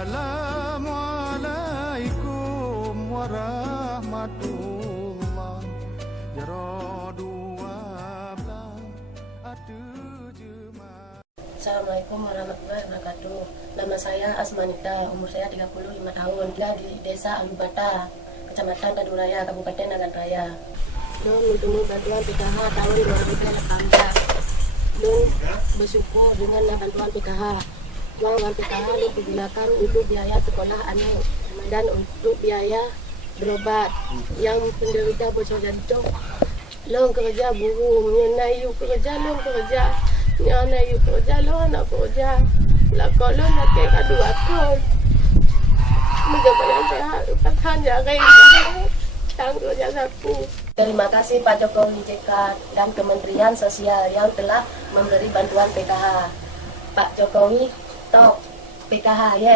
Assalamualaikum warahmatullahi wabarakatuh. Assalamualaikum warahmatullahi wabarakatuh. Nama saya Asmanita, umur saya 35 tahun. Tinggal di Desa Alubata, Kecamatan Taduraya, Kabupaten Nagan Raya. Don menunggu bantuan PKH tahun 2018. Don bersyukur dengan bantuan PKH. Uang PKH digunakan untuk biaya sekolah anak dan untuk biaya berobat yang penderita bocor jantung. Long kerja buruh, mengenai kerja long kerja. Mengenai kerja long anak kerja. Lakolon nak kadu akal. Menjaga yang sehat, katakan jaga tangguh jasaku. Terima kasih Pak Jokowi JK dan Kementerian Sosial yang telah memberi bantuan PKH. Pak Jokowi, top PKH ya.